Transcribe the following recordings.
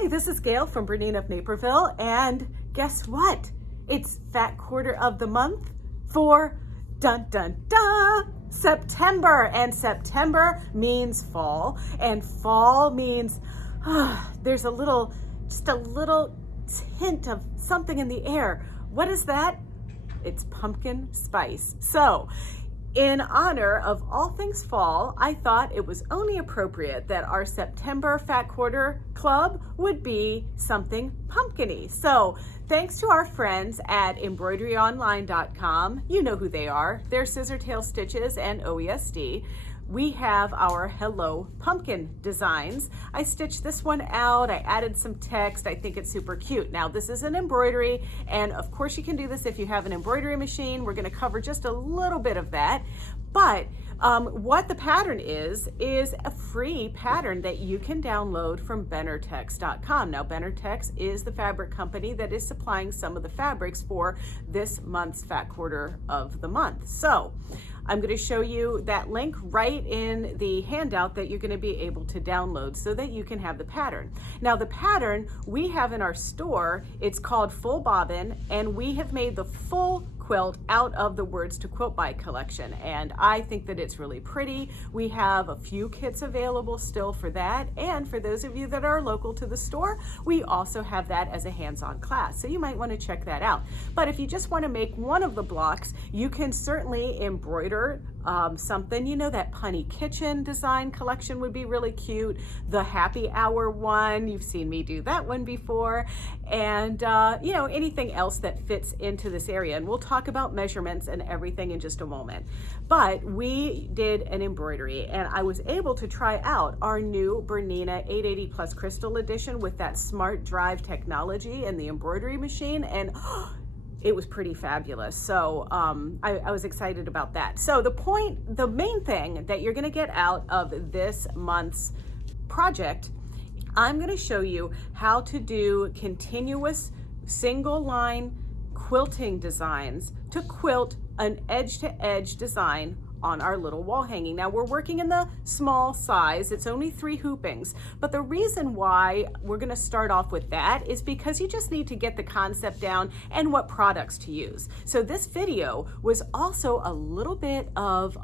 Hi, this is Gayle from BERNINA of Naperville, and guess what? It's fat quarter of the month for dun dun dun September, and September means fall, and fall means there's just a little hint of something in the air. What is that? It's pumpkin spice. So in honor of all things fall, I thought it was only appropriate that our September Fat Quarter Club would be something pumpkin-y. So thanks to our friends at embroideryonline.com, you know who they are. They're Scissortail Stitches and OESD. We have our Hello Pumpkin designs. I stitched this one out, I added some text, I think it's super cute. Now this is an embroidery, and of course you can do this if you have an embroidery machine. We're gonna cover just a little bit of that, but what the pattern is a free pattern that you can download from BennerTex.com. Now BennerTex is the fabric company that is supplying some of the fabrics for this month's Fat Quarter of the month. So I'm going to show you that link right in the handout that you're going to be able to download so that you can have the pattern. Now the pattern we have in our store, it's called Full Bobbin, and we have made the full quilt out of the Words to Quilt By collection, and I think that it's really pretty. We have a few kits available still for that, and for those of you that are local to the store, we also have that as a hands-on class, so you might want to check that out. But if you just want to make one of the blocks, you can certainly embroider something. You know, that Punny Kitchen design collection would be really cute. The Happy Hour one, you've seen me do that one before, and you know, anything else that fits into this area, and we'll talk about measurements and everything in just a moment. But we did an embroidery, and I was able to try out our new Bernina 880 Plus Crystal Edition with that smart drive technology and the embroidery machine, and it was pretty fabulous. So I was excited about that. So the main thing that you're gonna get out of this month's project, I'm gonna show you how to do continuous single line quilting designs to quilt an edge-to-edge design on our little wall hanging. Now we're working in the small size, it's only 3 hoopings, but the reason why we're gonna start off with that is because you just need to get the concept down and what products to use. So this video was also a little bit of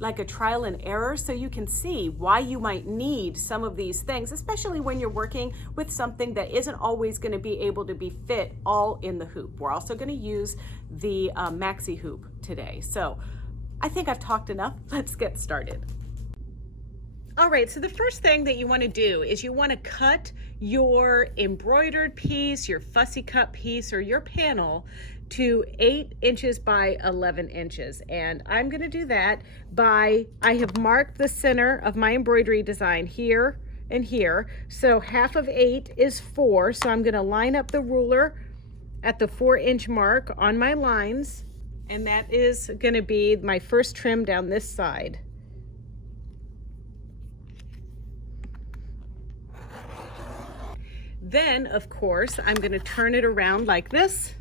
like a trial and error, so you can see why you might need some of these things, especially when you're working with something that isn't always going to be able to be fit all in the hoop. We're also going to use the maxi hoop today. So I think I've talked enough. Let's get started. All right, so the first thing that you want to do is you want to cut your embroidered piece, your fussy cut piece, or your panel to 8 inches by 11 inches. And I'm going to do that by, I have marked the center of my embroidery design here and here. So half of 8 is 4. So I'm going to line up the ruler at the 4-inch mark on my lines. And that is going to be my first trim down this side. Then, of course, I'm going to turn it around like this.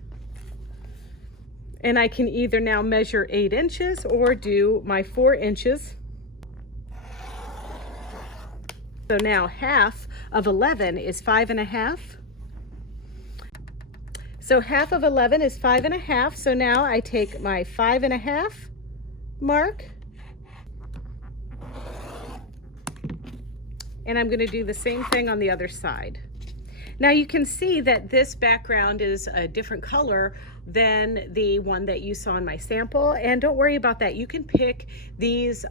And I can either now measure 8 inches or do my 4 inches. So now half of 11 is 5.5. So half of 11 is 5.5. So now I take my 5.5 mark, and I'm going to do the same thing on the other side. Now you can see that this background is a different color than the one that you saw in my sample, and don't worry about that. You can pick these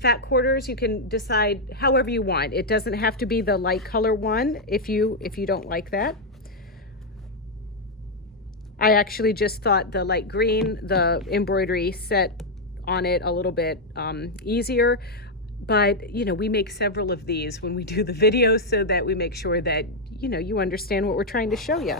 fat quarters. You can decide however you want. It doesn't have to be the light color one if you don't like that. I actually just thought the light green, the embroidery set on it a little bit easier. But, you know, we make several of these when we do the videos so that we make sure that, you know, you understand what we're trying to show you.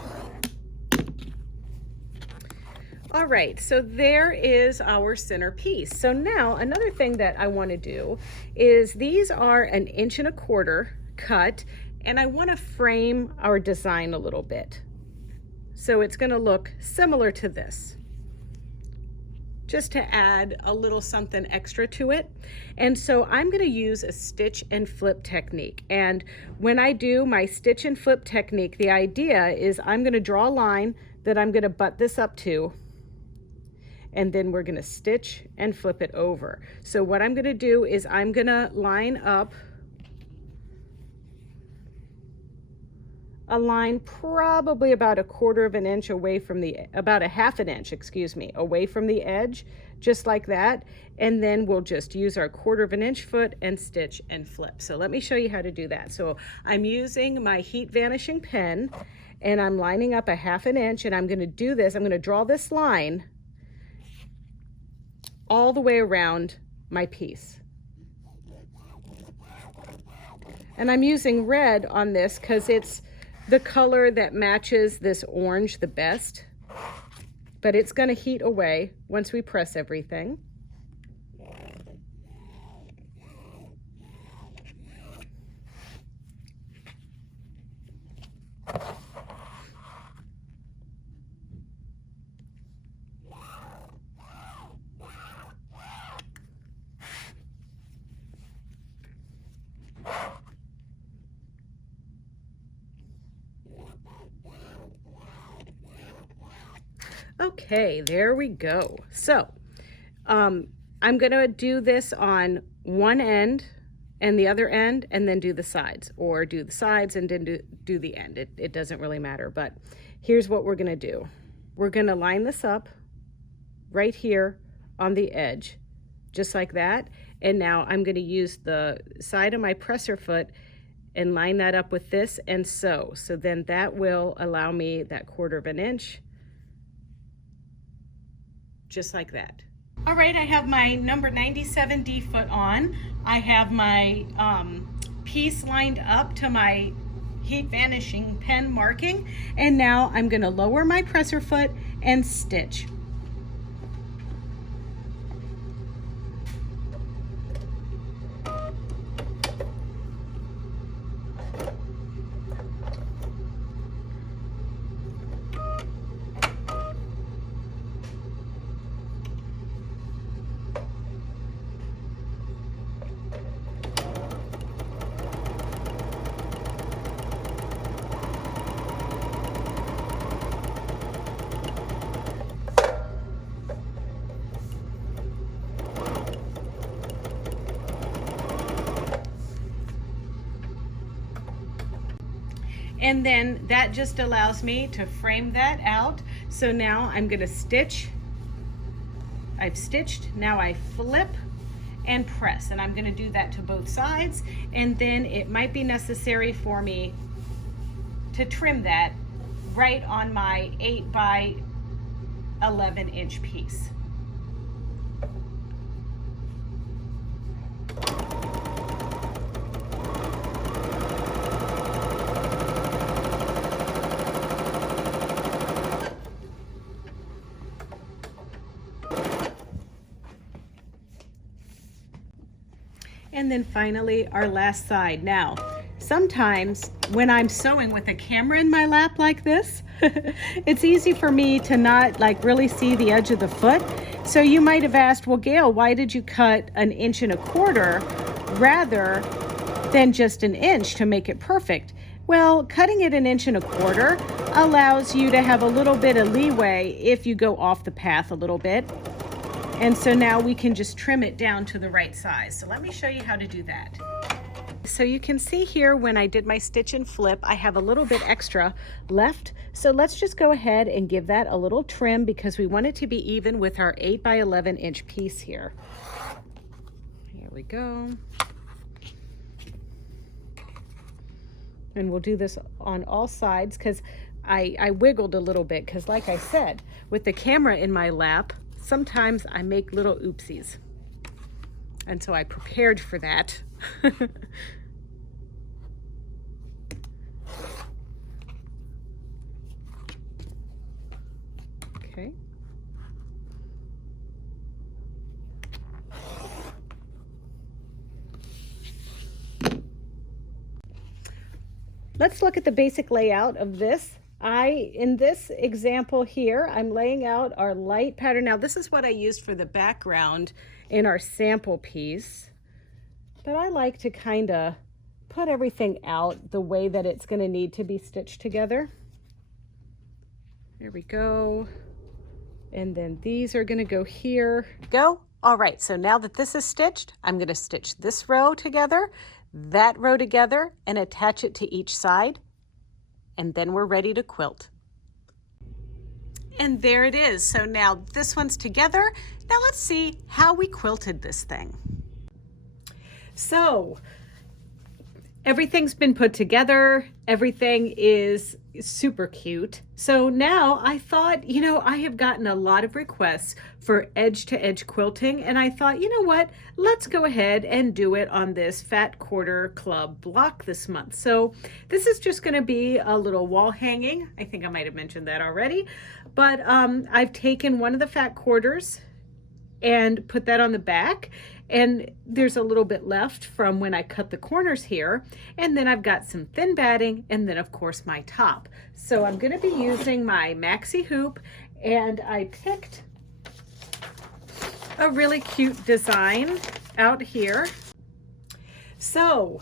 All right, so there is our center piece. So now another thing that I want to do is these are 1.25 inches cut, and I want to frame our design a little bit. So it's going to look similar to this. just to add a little something extra to it. And so I'm going to use a stitch and flip technique. And when I do my stitch and flip technique, the idea is I'm going to draw a line that I'm going to butt this up to, and then we're going to stitch and flip it over. So what I'm going to do is I'm going to line up a line probably about a quarter of an inch away from the, about a half an inch, excuse me, away from the edge, just like that. And then we'll just use our quarter of an inch foot and stitch and flip. So let me show you how to do that. So I'm using my heat vanishing pen and I'm lining up a half an inch, and I'm going to do this. I'm going to draw this line all the way around my piece. And I'm using red on this because it's the color that matches this orange the best, but it's going to heat away once we press everything. Okay, there we go. So I'm going to do this on one end and the other end, and then do the sides, or do the sides and then do the end. It doesn't really matter, but here's what we're going to do. We're going to line this up right here on the edge, just like that. And now I'm going to use the side of my presser foot and line that up with this and sew. So then that will allow me that quarter of an inch, just like that. All right, I have my number 97D foot on. I have my piece lined up to my heat vanishing pen marking, and now I'm going to lower my presser foot and stitch. And then that just allows me to frame that out. So now I'm going to stitch. I've stitched, now I flip and press, and I'm going to do that to both sides. And then it might be necessary for me to trim that right on my 8 by 11 inch piece. And then finally our last side. Now, sometimes when I'm sewing with a camera in my lap like this, it's easy for me to not like really see the edge of the foot. So you might have asked, well, Gayle, why did you cut 1 1/4 rather than just 1 inch to make it perfect? Well, cutting it 1 1/4 allows you to have a little bit of leeway if you go off the path a little bit. And so now we can just trim it down to the right size. So let me show you how to do that. So you can see here when I did my stitch and flip, I have a little bit extra left. So let's just go ahead and give that a little trim because we want it to be even with our 8 by 11 inch piece here. Here we go. And we'll do this on all sides because I wiggled a little bit because like I said, with the camera in my lap, sometimes I make little oopsies. And so I prepared for that. Okay. Let's look at the basic layout of this In this example here, I'm laying out our light pattern. Now this is what I used for the background in our sample piece, but I like to kind of put everything out the way that it's going to need to be stitched together. There we go. And then these are going to go here. Go. All right, so now that this is stitched, I'm going to stitch this row together, that row together, and attach it to each side. And then we're ready to quilt. And there it is. So now this one's together. Now let's see how we quilted this thing. So everything's been put together. Everything is super cute. So now I thought, I have gotten a lot of requests for edge-to-edge quilting, and I thought, you know what, let's go ahead and do it on this Fat Quarter Club block this month. So this is just going to be a little wall hanging. I think I might have mentioned that already, but I've taken one of the fat quarters and put that on the back, and there's a little bit left from when I cut the corners here, and then I've got some thin batting, and then of course my top. So I'm going to be using my maxi hoop, and I picked a really cute design out here. So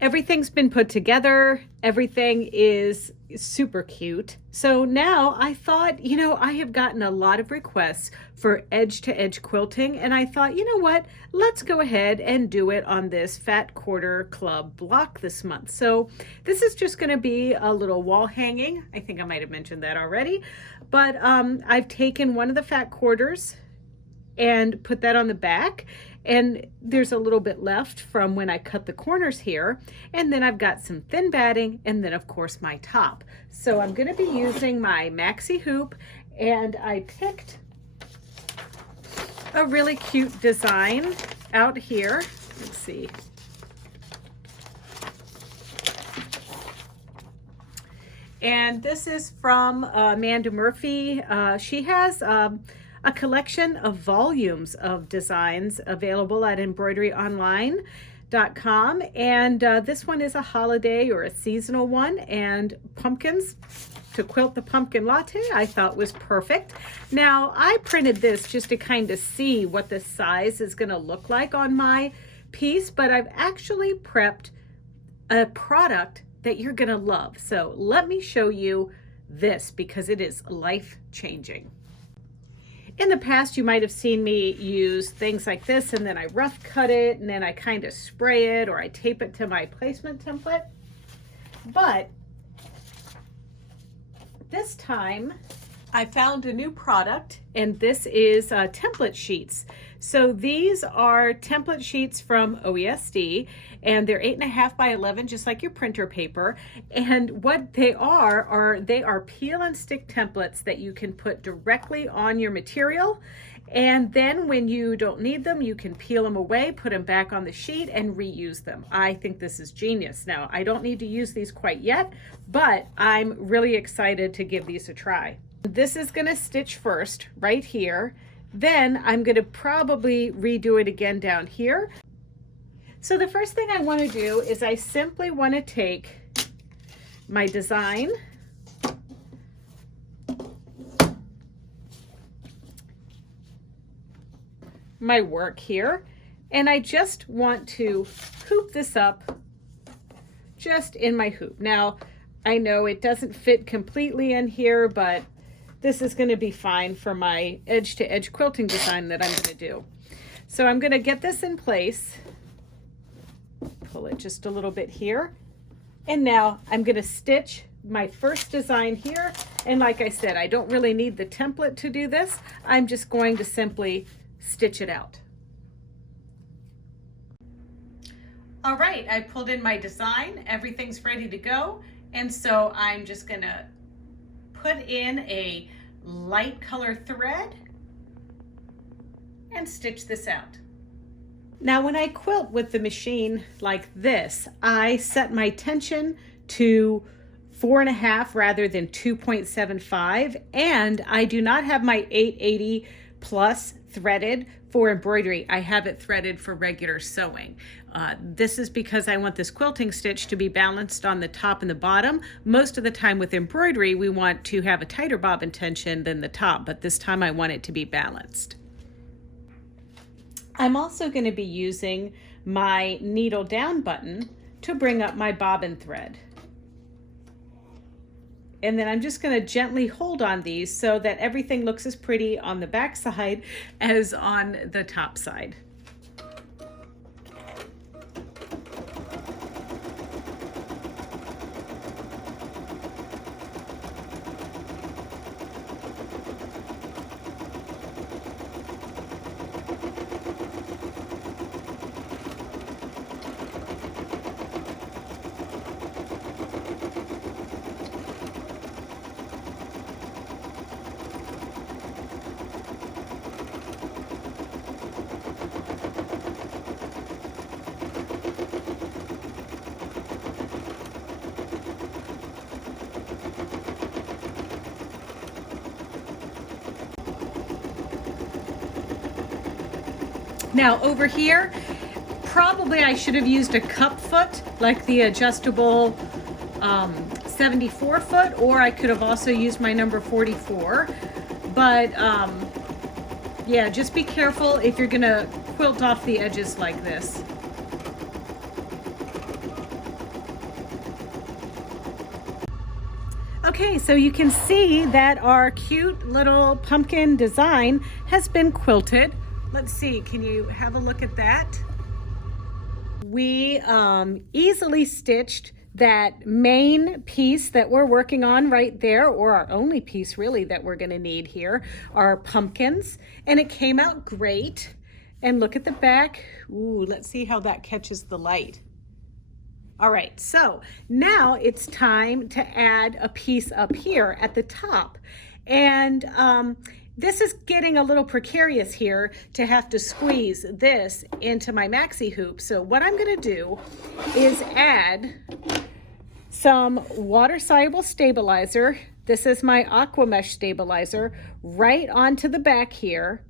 everything's been put together. Everything is super cute. So now I thought, I have gotten a lot of requests for edge-to-edge quilting, and I thought, you know what, let's go ahead and do it on this Fat Quarter Club block this month. So this is just going to be a little wall hanging. I think I might have mentioned that already, but I've taken one of the fat quarters and put that on the back, and there's a little bit left from when I cut the corners here, and then I've got some thin batting, and then of course my top. So I'm going to be using my maxi hoop, and I picked a really cute design out here. Let's see. And this is from Amanda Murphy. She has a collection of volumes of designs available at embroideryonline.com, and this one is a holiday or a seasonal one, and pumpkins to quilt the pumpkin latte I thought was perfect. Now I printed this just to kind of see what the size is going to look like on my piece, but I've actually prepped a product that you're going to love. So let me show you this because it is life-changing. In the past, you might have seen me use things like this, and then I rough cut it, and then I kind of spray it, or I tape it to my placement template. But this time, I found a new product, and this is template sheets. So these are template sheets from OESD, and they're 8.5 by 11, just like your printer paper. And what they are they are peel and stick templates that you can put directly on your material. And then when you don't need them, you can peel them away, put them back on the sheet, and reuse them. I think this is genius. Now, I don't need to use these quite yet, but I'm really excited to give these a try. This is going to stitch first right here. Then I'm going to probably redo it again down here. So the first thing I want to do is I simply want to take my design, my work here, and I just want to hoop this up just in my hoop. Now, I know it doesn't fit completely in here, but this is going to be fine for my edge-to-edge quilting design that I'm going to do. So I'm going to get this in place, pull it just a little bit here, and now I'm going to stitch my first design here. And like I said, I don't really need the template to do this. I'm just going to simply stitch it out. All right, I pulled in my design. Everything's ready to go. And so I'm just going to put in a light color thread and stitch this out. Now when I quilt with the machine like this, I set my tension to 4.5 rather than 2.75, and I do not have my 880 plus threaded for embroidery. I have it threaded for regular sewing. This is because I want this quilting stitch to be balanced on the top and the bottom. Most of the time with embroidery, we want to have a tighter bobbin tension than the top, but this time I want it to be balanced. I'm also going to be using my needle down button to bring up my bobbin thread. And then I'm just going to gently hold on these so that everything looks as pretty on the back side as on the top side. Now over here, probably I should have used a cup foot, like the adjustable 74 foot, or I could have also used my number 44. But yeah, just be careful if you're gonna quilt off the edges like this. Okay, so you can see that our cute little pumpkin design has been quilted. Let's see, can you have a look at that? We easily stitched that main piece that we're working on right there, or our only piece really that we're gonna need here, are pumpkins, and it came out great. And look at the back. Ooh, let's see how that catches the light. All right, so now it's time to add a piece up here at the top. And this is getting a little precarious here to have to squeeze this into my maxi hoop. So what I'm gonna do is add some water-soluble stabilizer. This is my aqua mesh stabilizer right onto the back here.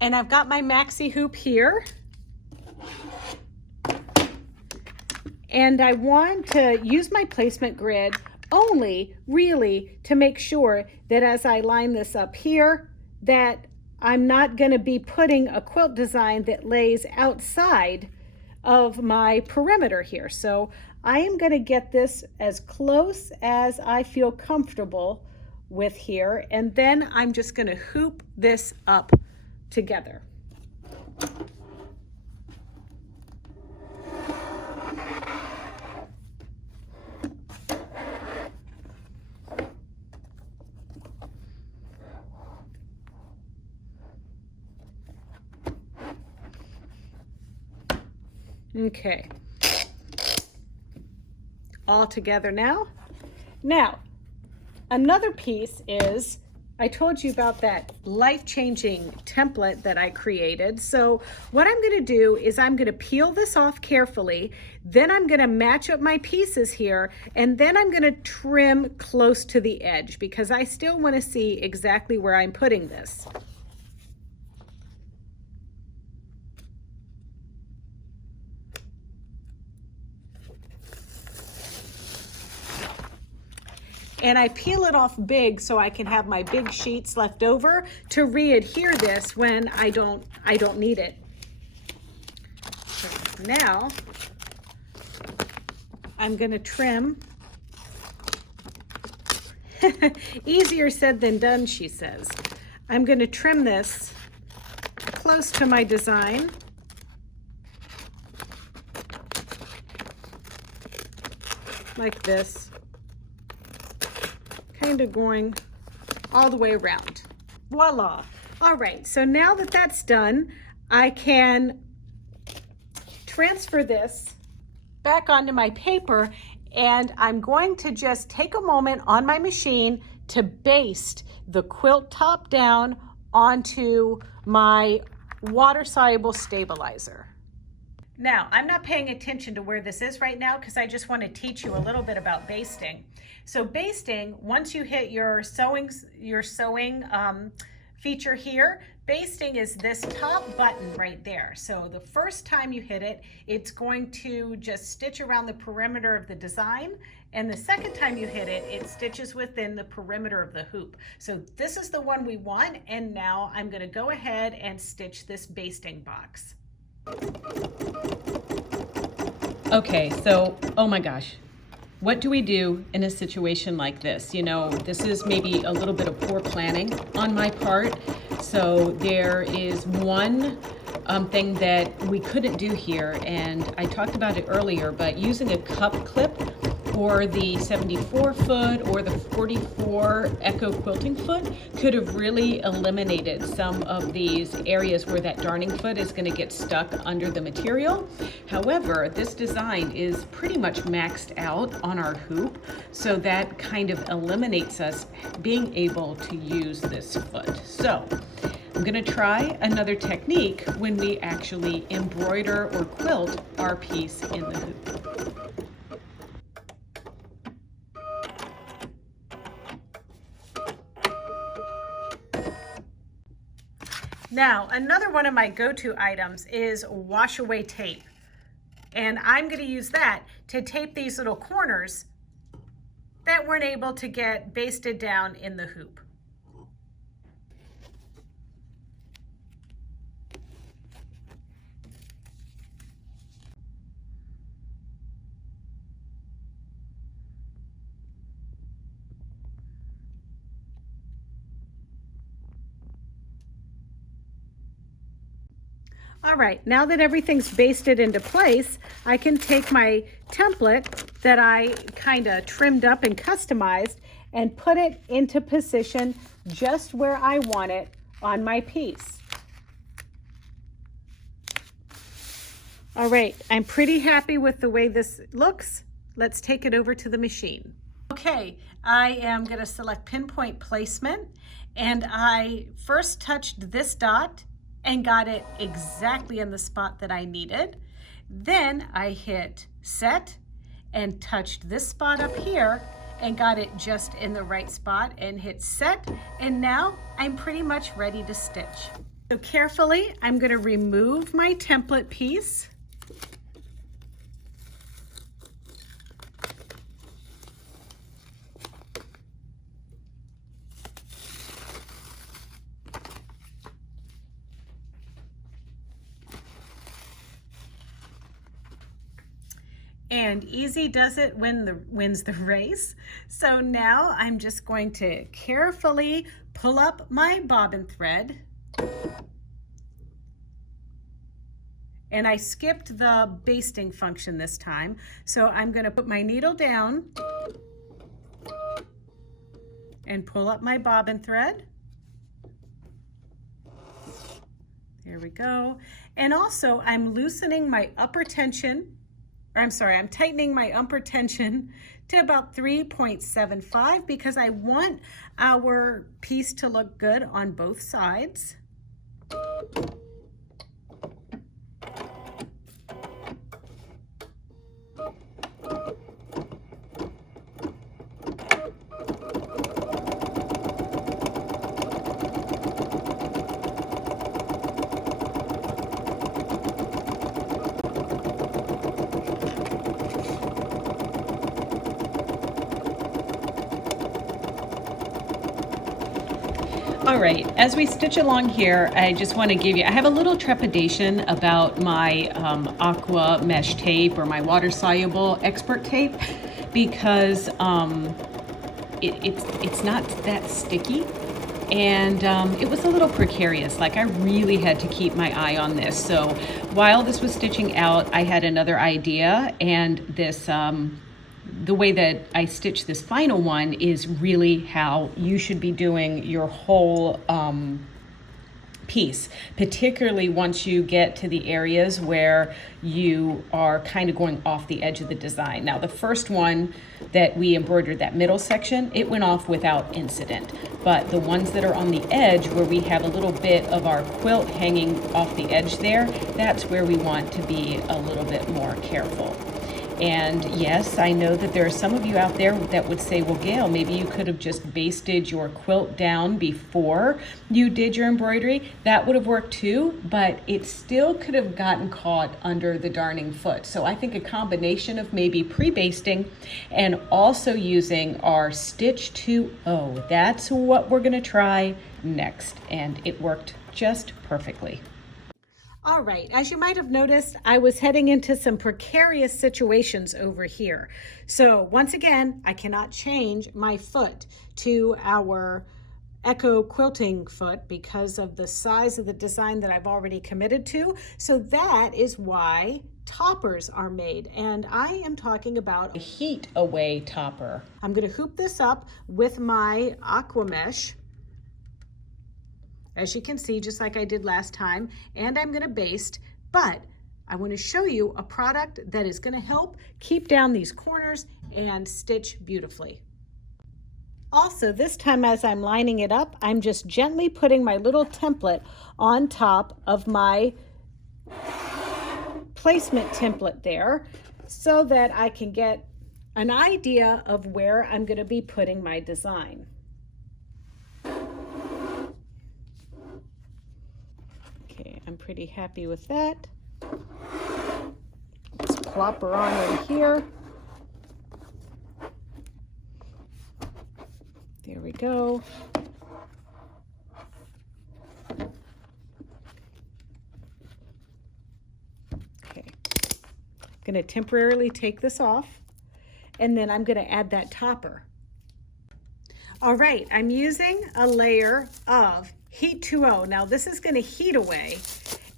And I've got my maxi hoop here. And I want to use my placement grid only really to make sure that as I line this up here, that I'm not going to be putting a quilt design that lays outside of my perimeter here. So I am going to get this as close as I feel comfortable with here, and then I'm just going to hoop this up together. Okay, all together now. Now, another piece is, I told you about that life-changing template that I created. So what I'm gonna do is I'm gonna peel this off carefully, then I'm gonna match up my pieces here, and then I'm gonna trim close to the edge because I still wanna see exactly where I'm putting this. And I peel it off big so I can have my big sheets left over to re-adhere this when I don't need it. So now I'm gonna trim. Easier said than done, she says. I'm gonna trim this close to my design. Like this. Kind of going all the way around. Voila. All right, so now that that's done, I can transfer this back onto my paper, and I'm going to just take a moment on my machine to baste the quilt top down onto my water-soluble stabilizer. Now, I'm not paying attention to where this is right now because I just want to teach you a little bit about basting. So basting, once you hit your sewing feature here, basting is this top button right there. So the first time you hit it, it's going to just stitch around the perimeter of the design. And the second time you hit it, it stitches within the perimeter of the hoop. So this is the one we want. And now I'm going to go ahead and stitch this basting box. Okay, so, oh my gosh, what do we do in a situation like this? You know, this is maybe a little bit of poor planning on my part. So there is one thing that we couldn't do here, and I talked about it earlier, but using a cup clip or the 74 foot or the 44 Echo quilting foot could have really eliminated some of these areas where that darning foot is going to get stuck under the material. However, this design is pretty much maxed out on our hoop, so that kind of eliminates us being able to use this foot. So I'm going to try another technique when we actually embroider or quilt our piece in the hoop. Now, another one of my go-to items is Washaway tape. And I'm going to use that to tape these little corners that weren't able to get basted down in the hoop. All right, now that everything's basted into place, I can take my template that I kind of trimmed up and customized and put it into position just where I want it on my piece. All right, I'm pretty happy with the way this looks. Let's take it over to the machine. Okay, I am going to select Pinpoint Placement, and I first touched this dot and got it exactly in the spot that I needed. Then I hit set and touched this spot up here and got it just in the right spot and hit set, and now I'm pretty much ready to stitch. So carefully, I'm going to remove my template piece. And easy does it wins the race. So now I'm just going to carefully pull up my bobbin thread. And I skipped the basting function this time. So I'm going to put my needle down and pull up my bobbin thread. There we go. And also I'm loosening my upper tension. I'm tightening my upper tension to about 3.75 because I want our piece to look good on both sides. All right, as we stitch along here, I just want to give you, I have a little trepidation about my aqua mesh tape or my water soluble expert tape because it's not that sticky, and it was a little precarious. Like I really had to keep my eye on this. So while this was stitching out, I had another idea, and this the way that I stitch this final one is really how you should be doing your whole piece, particularly once you get to the areas where you are kind of going off the edge of the design. Now, the first one that we embroidered, that middle section, it went off without incident. But the ones that are on the edge, where we have a little bit of our quilt hanging off the edge there, that's where we want to be a little bit more careful. And yes, I know that there are some of you out there that would say, well, Gayle, maybe you could have just basted your quilt down before you did your embroidery. That would have worked too, but it still could have gotten caught under the darning foot. So I think a combination of maybe pre-basting and also using our stitch to O, that's what we're gonna try next. And it worked just perfectly. All right, as you might have noticed, I was heading into some precarious situations over here. So once again, I cannot change my foot to our Echo quilting foot because of the size of the design that I've already committed to. So that is why toppers are made. And I am talking about A heat away topper. I'm gonna hoop this up with my aqua mesh, as you can see, just like I did last time, and I'm gonna baste, but I wanna show you a product that is gonna help keep down these corners and stitch beautifully. Also, this time as I'm lining it up, I'm just gently putting my little template on top of my placement template there so that I can get an idea of where I'm gonna be putting my design. Okay, I'm pretty happy with that. Let's plop her on in here. There we go. Okay, I'm gonna temporarily take this off, and then I'm gonna add that topper. All right, I'm using a layer of Heat 2O. Now this is going to heat away,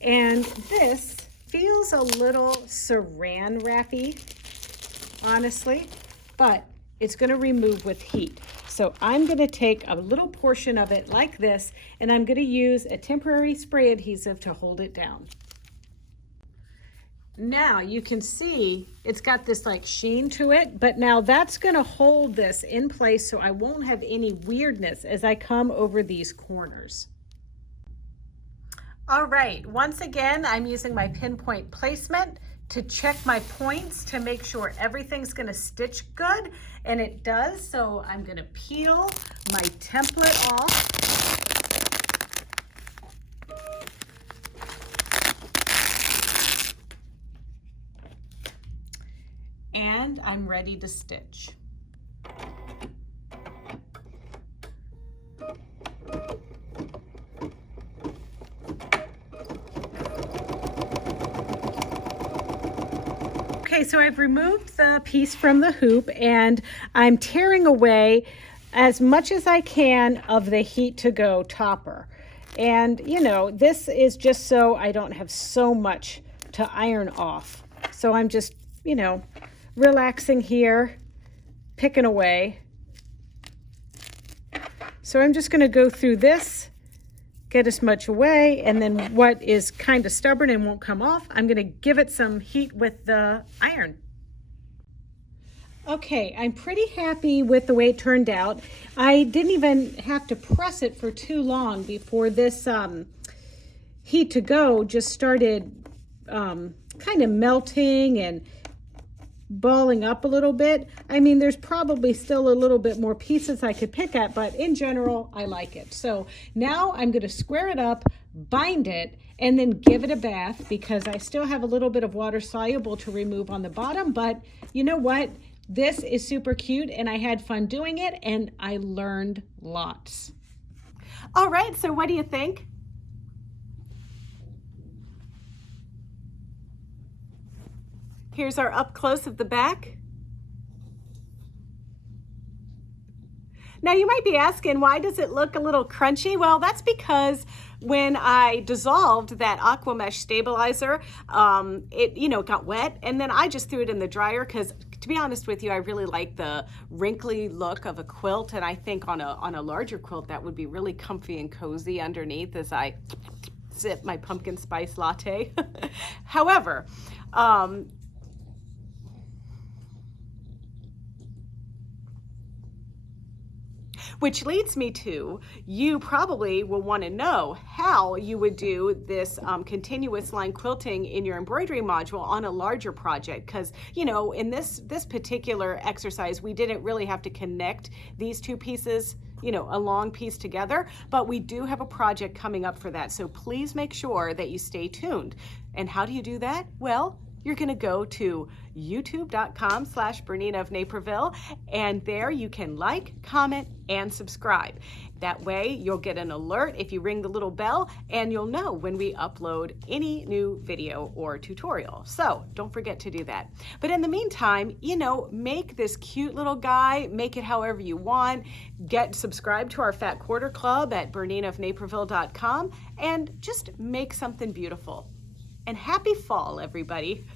and this feels a little saran wrappy, honestly, but it's going to remove with heat. So I'm going to take a little portion of it like this, and I'm going to use a temporary spray adhesive to hold it down. Now you can see it's got this like sheen to it, but now that's going to hold this in place so I won't have any weirdness as I come over these corners. All right, once again, I'm using my Pinpoint Placement to check my points to make sure everything's going to stitch good, and it does. So I'm going to peel my template off. And I'm ready to stitch. Okay, so I've removed the piece from the hoop and I'm tearing away as much as I can of the Heat to Go topper. And you know, this is just so I don't have so much to iron off. So I'm just, you know, relaxing here, picking away. So I'm just going to go through this, get as much away, and then what is kind of stubborn and won't come off, I'm going to give it some heat with the iron. Okay, I'm pretty happy with the way it turned out. I didn't even have to press it for too long before this Heat to Go just started kind of melting and balling up a little bit. I mean, there's probably still a little bit more pieces I could pick at, but in general, I like it. So now I'm going to square it up, bind it, and then give it a bath because I still have a little bit of water soluble to remove on the bottom. But you know what? This is super cute and I had fun doing it and I learned lots. All right, so what do you think? Here's our up close of the back. Now you might be asking, why does it look a little crunchy? Well, that's because when I dissolved that aqua mesh stabilizer, it got wet, and then I just threw it in the dryer because To be honest with you, I really like the wrinkly look of a quilt, and I think on a larger quilt that would be really comfy and cozy underneath as I sip my pumpkin spice latte. However, which leads me to, you probably will want to know how you would do this continuous line quilting in your embroidery module on a larger project. Because, you know, in this particular exercise, we didn't really have to connect these two pieces, you know, a long piece together, but we do have a project coming up for that. So please make sure that you stay tuned. And how do you do that? Well, you're going to go to youtube.com/Bernina of Naperville, and there you can like, comment, and subscribe. That way you'll get an alert if you ring the little bell, and you'll know when we upload any new video or tutorial. So don't forget to do that. But in the meantime, you know, make this cute little guy, make it however you want. Get subscribed to our Fat Quarter Club at BERNINAofNaperville.com, and just make something beautiful. And happy fall, everybody.